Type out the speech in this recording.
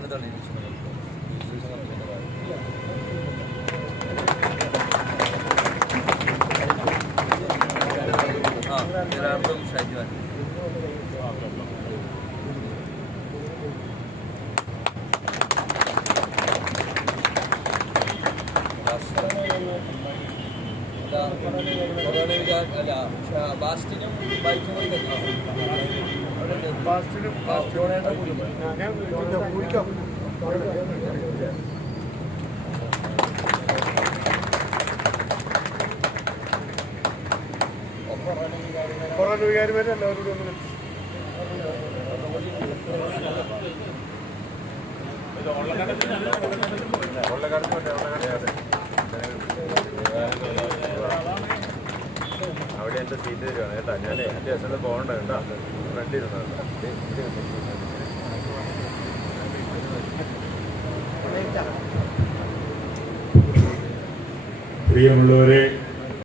అన్నదానం ఇచ్చిన There are some Shajiwan. Bastinum by Kumarika. Corona വികാരിമാരെ എല്ലാവരോടും ഒന്ന് അവിടെ എന്റെ സീറ്റ് തരുവാണ് കേട്ടോ. ഞാൻ എന്റെ അച്ഛനെ പോകണ്ട കേട്ടോ. ഫ്രണ്ട് ഇരുന്നാണ്. പ്രിയമുള്ളവരെ